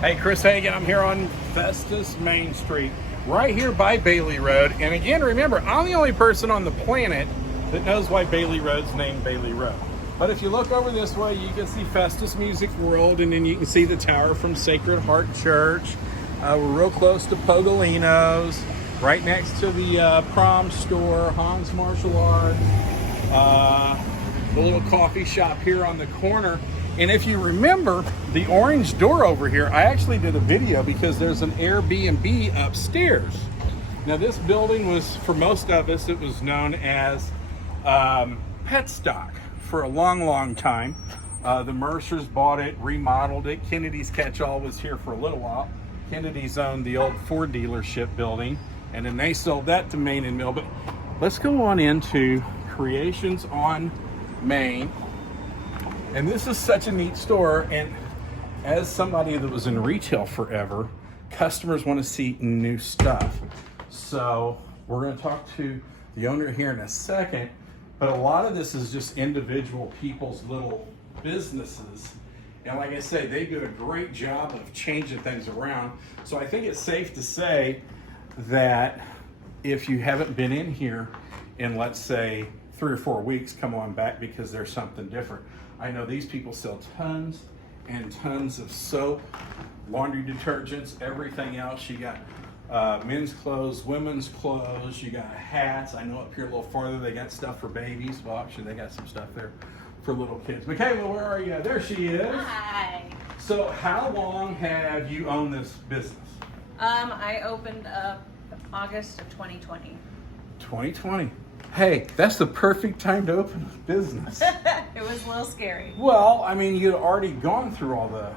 Hey, Chris Hagan, I'm here on FESTUS Main Street, right here by Bailey Road. And again, remember, I'm the only person on the planet that knows why Bailey Road's named Bailey Road. But if you look over this way, you can see FESTUS Music World, and then you can see the tower from Sacred Heart Church. We're real close to Pogolino's, right next to the prom store, Hans Martial Arts, the little coffee shop here on the corner. And if you remember the orange door over here, I actually did a video because there's an Airbnb upstairs. Now this building was, for most of us, it was known as pet stock for a long time. The Mercers bought it, remodeled it. Kennedy's Catch-All was here for a little while. Kennedy's owned the old Ford dealership building, and then they sold that to Main and Mill. But let's go on into Creations on Main. And this is such a neat store, and as somebody that was in retail forever, customers want to see new stuff. So we're going to talk to the owner here in a second, but a lot of this is just individual people's little businesses. And like I say, they do a great job of changing things around. So I think it's safe to say that if you haven't been in here in, let's say, 3 or 4 weeks, come on back because there's something different. I know these people sell tons and tons of soap, laundry detergents, everything else. You got men's clothes, women's clothes, you got hats. I know up here a little farther they got stuff for babies. Well, actually they got some stuff there for little kids. Michaela, where are you? There she is. Hi. So how long have you owned this business? I opened up August of 2020. 2020. Hey, that's the perfect time to open a business. It was a little scary. Well, I mean, you'd already gone through all the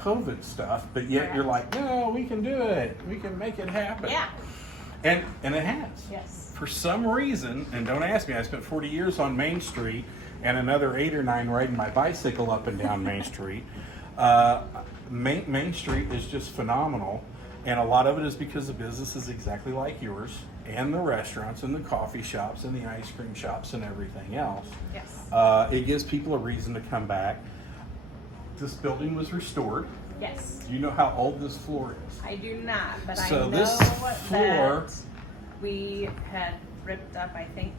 COVID stuff, but yet Correct. You're like, no, we can do it. We can make it happen. Yeah. And it has. Yes. For some reason, and don't ask me, I spent 40 years on Main Street and another 8 or 9 riding my bicycle up and down Main Street. Main Street is just phenomenal. And a lot of it is because the business is exactly like yours, and the restaurants and the coffee shops and the ice cream shops and everything else. Yes. It gives people a reason to come back. This building was restored. Yes. Do you know how old this floor is? I do not, but So I know this floor- that we had ripped up, I think,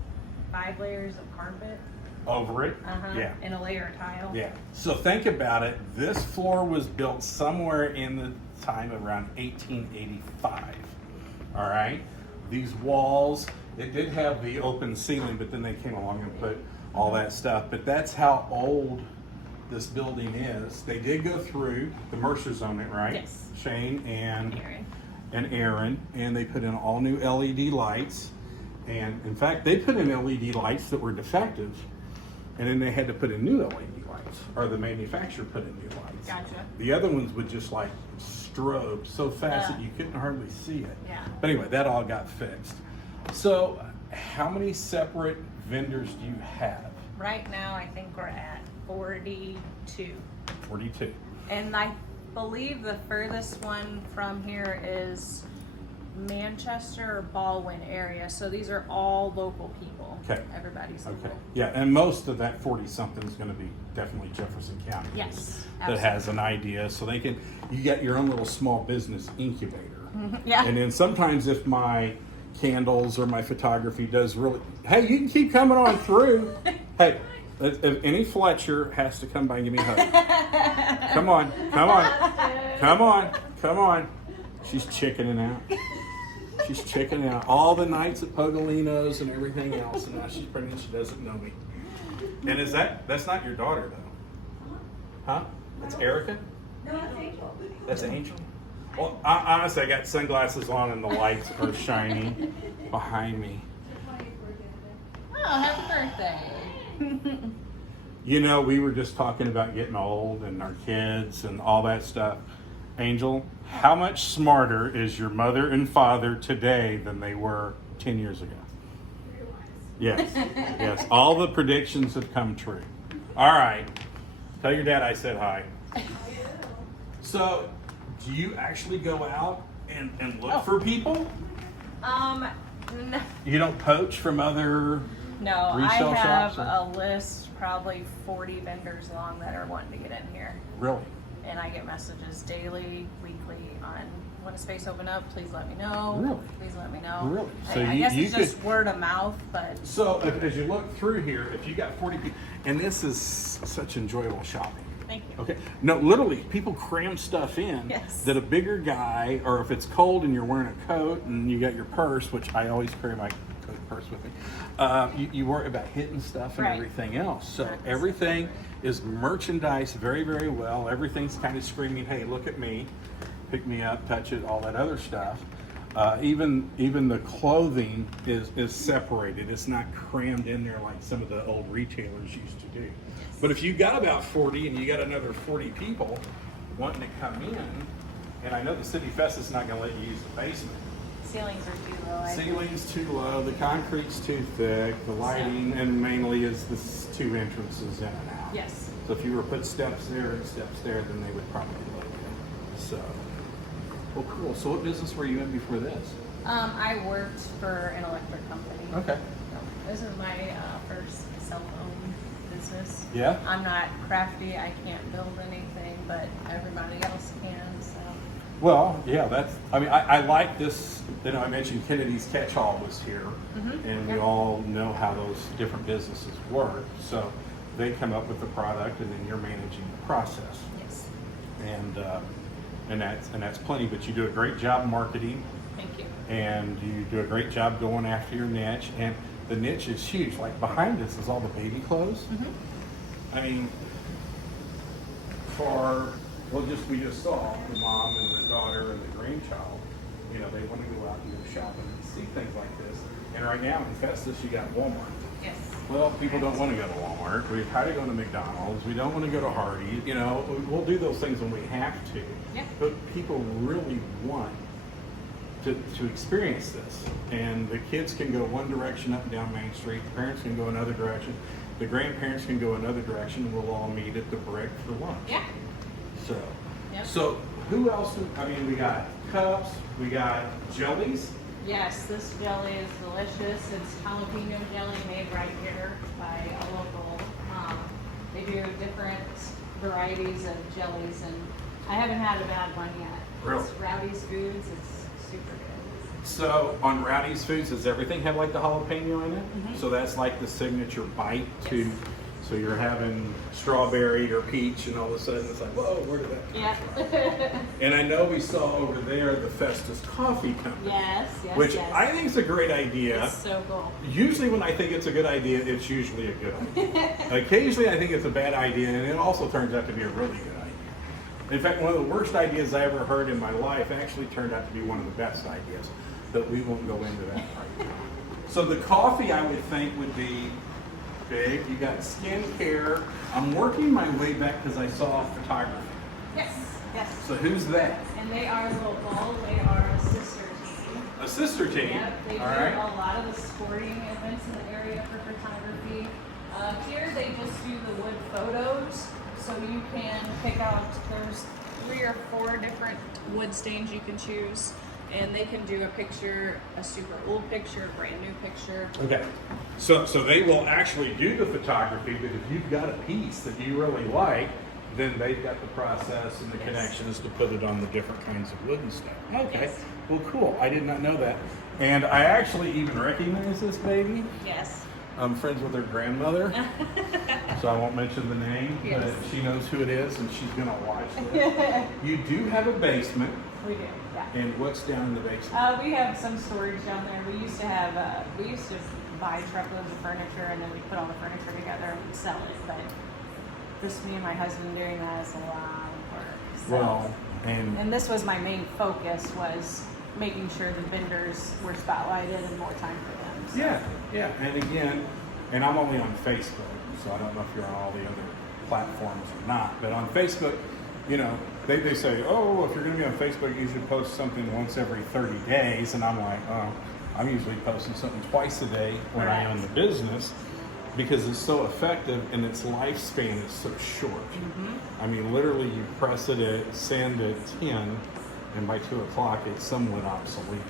5 layers of carpet. Over it? Yeah. And a layer of tile. Yeah. So think about it. This floor was built somewhere in the time around 1885. All right. These walls, it did have the open ceiling, but then they came along and put all that stuff. But that's how old this building is. They did go through, the Mercers own it, right? Yes. Shane and Aaron. and they put in all new LED lights. And in fact, they put in LED lights that were defective. And then they had to put in new LED lights, or the manufacturer put in new lights. Gotcha. The other ones would just like strobe so fast that you couldn't hardly see it. Yeah. But anyway, that all got fixed. So how many separate vendors do you have? Right now, I think we're at 42. 42. And I believe the furthest one from here is Manchester or Baldwin area. So these are all local people. Okay. Everybody's Okay. local. Yeah, and most of that 40-something is going to be definitely Jefferson County. Yes, That has an idea, so they can. You get your own little small business incubator. Yeah. And then sometimes if my candles or my photography does really, hey, you can keep coming on through. Hey, if any Fletcher has to come by and give me a hug. Come on, come on, come on, come on. She's chickening out. She's chickening out. All the nights at Pogolino's and everything else, and now she's pregnant. She doesn't know me. And that's not your daughter though? Huh? That's Erica? No, that's Angel. That's Angel. Well, honestly, I got sunglasses on and the lights are shining behind me. Oh, happy birthday. You know, we were just talking about getting old and our kids and all that stuff. Angel, how much smarter is your mother and father today than they were 10 years ago? Yes, yes. All the predictions have come true. All right. Tell your dad I said hi. So, do you actually go out and look for people? No, You don't poach from other no, resale I have shops? Or? a list, probably 40 vendors long that are wanting to get in here. Really? and I get messages daily, weekly on when a space open up, please let me know. Really? Please let me know. Really? So I guess it's just word of mouth, but. So as you look through here, if you got 40 people, and this is such enjoyable shopping. Thank you. Okay. No, literally, people cram stuff in Yes. that a bigger guy, or if it's cold and you're wearing a coat and you got your purse, which I always carry my coat purse with me, you worry about hitting stuff and Right. everything else. So Exactly. everything is merchandised very, very well. Everything's kind of screaming, hey, look at me, pick me up, touch it, all that other stuff. Even the clothing is separated. It's not crammed in there like some of the old retailers used to do. But if you got about 40 and you got another 40 people wanting to come in, and I know the city FESTUS is not going to let you use the basement. Ceilings are too low. Ceiling's too low, the concrete's too thick, the lighting, and mainly is the two entrances in and out. Yes. So if you were to put steps there and steps there, then they would probably let you. So, well, cool. So what business were you in before this? I worked for an electric company. Okay. So this is my first self-owned business. Yeah? I'm not crafty. I can't build anything, but everybody else can. So. Well, yeah, I like this. I mentioned Kennedy's Catch-All was here, and we all know how those different businesses work. So they come up with the product, and then you're managing the process. Yes. And that's plenty. But you do a great job marketing, Thank you. and you do a great job going after your niche. And the niche is huge. Like behind us is all the baby clothes. I mean, we just saw the mom and the daughter and the grandchild. They want to go out and go shopping and see things like this. And right now in FESTUS, you got Walmart. Yes. Well, people don't want to go to Walmart. We try to go to McDonald's. We don't want to go to Hardee's. We'll do those things when we have to. Yeah. But people really want to experience this. And the kids can go one direction up and down Main Street. The parents can go another direction. The grandparents can go another direction. And we'll all meet at the Brick for lunch. Yeah. So, Yep. so who else? We got cups. We got jellies. Yes, this jelly is delicious. It's jalapeno jelly made right here by a local. They do different varieties of jellies, and I haven't had a bad one yet. Really? It's Rowdy's Foods. It's super good. So on Rowdy's Foods, does everything have like the jalapeno in it? So that's like the signature bite to. Yes. So you're having strawberry or peach, and all of a sudden it's like, whoa, where did that come from? Yeah. And I know we saw over there the Festus Coffee Company. Yes, Which yes. I think is a great idea. It's so cool. Usually when I think it's a good idea, it's usually a good idea. Occasionally I think it's a bad idea, and it also turns out to be a really good idea. In fact, one of the worst ideas I ever heard in my life actually turned out to be one of the best ideas, but we won't go into that right now. So the coffee, I would think, would be big. You got skincare. I'm working my way back because I saw photography. Yes, yes. So who's that? And they are local. They are a sister team. A sister team. Yep, they do All right. a lot of the sporting events in the area for photography. Here they just do the wood photos, so you can pick out, there's 3 or 4 different wood stains you can choose, and they can do a picture, a super old picture, a brand new picture. Okay. So they will actually do the photography, but if you've got a piece that you really like, then they've got the process and the Yes. connections to put it on the different kinds of wood and stuff. Okay. Yes. Well, cool. I did not know that. And I actually even recognize this baby. Yes. I'm friends with her grandmother, so I won't mention the name, Yes. but she knows who it is, and she's going to watch this. You do have a basement, We do, yeah. and what's down in the basement? We have some storage down there. We used to have, we used to buy truckloads of furniture, and then we put all the furniture together and we'd sell it, but just me and my husband doing that is a lot of work. So. Well, And this was my main focus, was making sure the vendors were spotlighted and more time for them. So. Yeah. And again, and I'm only on Facebook, so I don't know if you're on all the other platforms or not, but on Facebook, they say, oh, if you're going to be on Facebook, you should post something once every 30 days. And I'm like, oh, I'm usually posting something twice a day when I own the business, because it's so effective and its lifespan is so short. I mean, literally you press it, send at 10, and by 2 o'clock it's somewhat obsolete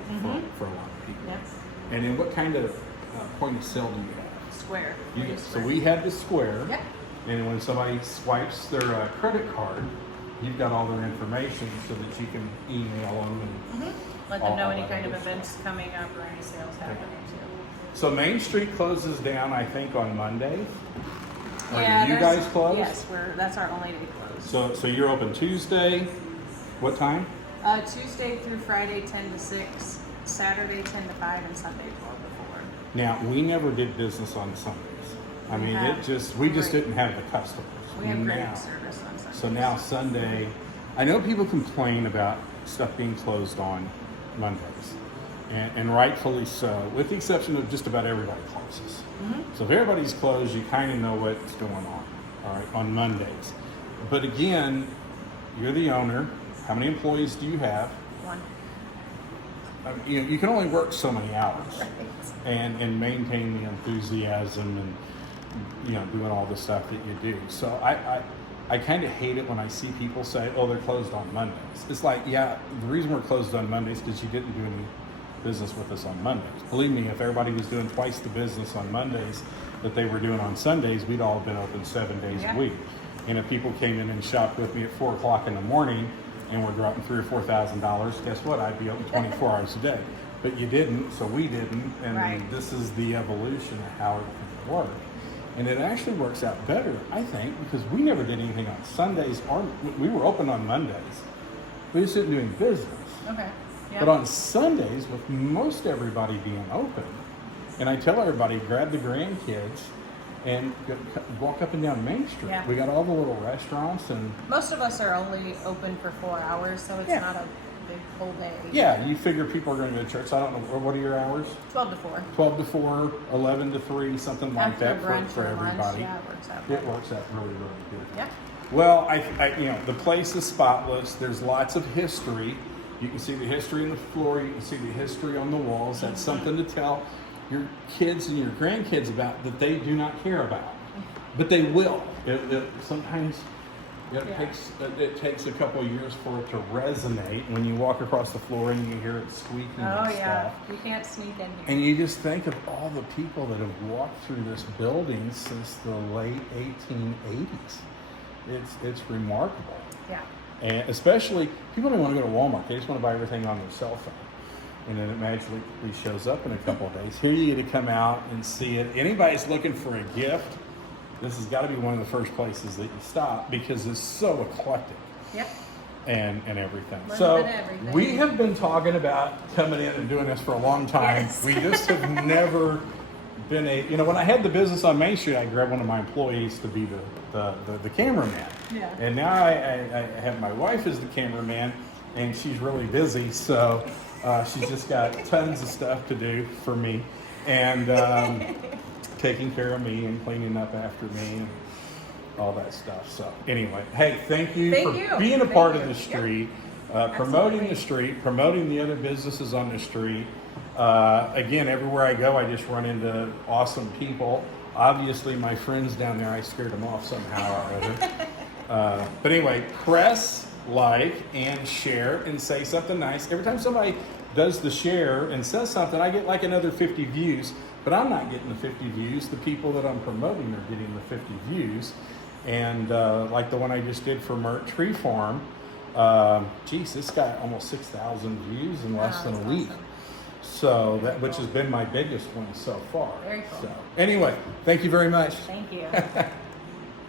for a lot of people. Yes. And then what kind of point of sale do you have? Square. So we have the Square. Yep. And when somebody swipes their credit card, you've got all their information so that you can email them and Let all them know that any kind of other stuff. events coming up or any sales happening too. So Main Street closes down, I think, on Mondays. Are Yeah, you there's- guys closed? Yes, that's our only day closed. So you're open Tuesday. What time? Tuesday through Friday, 10 to 6, Saturday, 10 to 5, and Sunday, 12 to 4. Now we never did business on Sundays. I mean, we just great. didn't have the customers. We have great Now- service on Sunday. So now Sunday, I know people complain about stuff being closed on Mondays, and rightfully so, with the exception of just about everybody closes. So if everybody's closed, you kind of know what's going on, all right, on Mondays. But again, you're the owner. How many employees do you have? One. You can only work so many hours Right. and maintain the enthusiasm and doing all the stuff that you do. So I kind of hate it when I see people say, oh, they're closed on Mondays. It's like, yeah, the reason we're closed on Mondays is because you didn't do any business with us on Mondays. Believe me, if everybody was doing twice the business on Mondays that they were doing on Sundays, we'd all have been open 7 days Yeah. a week. And if people came in and shopped with me at 4 o'clock in the morning and we're dropping $3,000 or $4,000, guess what? I'd be open 24 hours a day. But you didn't, so we didn't, and Right. this is the evolution of how it works. And it actually works out better, I think, because we never did anything on Sundays. We were open on Mondays. We just didn't do any business. Okay. Yeah. But on Sundays, with most everybody being open, and I tell everybody, grab the grandkids and walk up and down Main Street. Yeah. We got all the little restaurants and Most of us are only open for 4 hours, so it's Yeah. not a big whole day. yeah, you figure people are going to go to church. I don't know, what are your hours? 12 to 4. 12 to 4, 11 to 3, something like After that brunch for or lunch, everybody. yeah, it works out. It works out really, really good. Yeah. Well, I the place is spotless. There's lots of history. You can see the history on the floor. You can see the history on the walls. That's something to tell your kids and your grandkids about that they do not care about, but they will. Sometimes it takes a couple of years for it to resonate when you walk across the floor and you hear it squeaking Oh, and yeah. stuff. You can't sneak in here. And you just think of all the people that have walked through this building since the late 1880s. It's remarkable. Yeah. And especially, people don't want to go to Walmart. They just want to buy everything on their cell phone. And then it magically shows up in a couple of days. Here you get to come out and see it. Anybody's looking for a gift, this has got to be one of the first places that you stop because it's so eclectic. Yep. And everything. Little So bit of everything. we have been talking about coming in and doing this for a long time. Yes. We just have never been when I had the business on Main Street, I grabbed one of my employees to be the cameraman. Yeah. And now I have my wife as the cameraman, and she's really busy, so she's just got tons of stuff to do for me, and taking care of me and cleaning up after me and all that stuff. So anyway, hey, thank you Thank for you. being a Thank part you. of the Yep. street, promoting the street, promoting the other businesses on the street. Again, everywhere I go, I just run into awesome people. Obviously, my friends down there, I scared them off somehow or other. But anyway, press like and share and say something nice. Every time somebody does the share and says something, I get like another 50 views. But I'm not getting the 50 views. The people that I'm promoting are getting the 50 views. And like the one I just did for Mert Tree Farm, this got almost 6,000 views in less Wow, than a that's week. awesome. So which has been my biggest one so far. Very cool. So anyway, thank you very much. Thank you.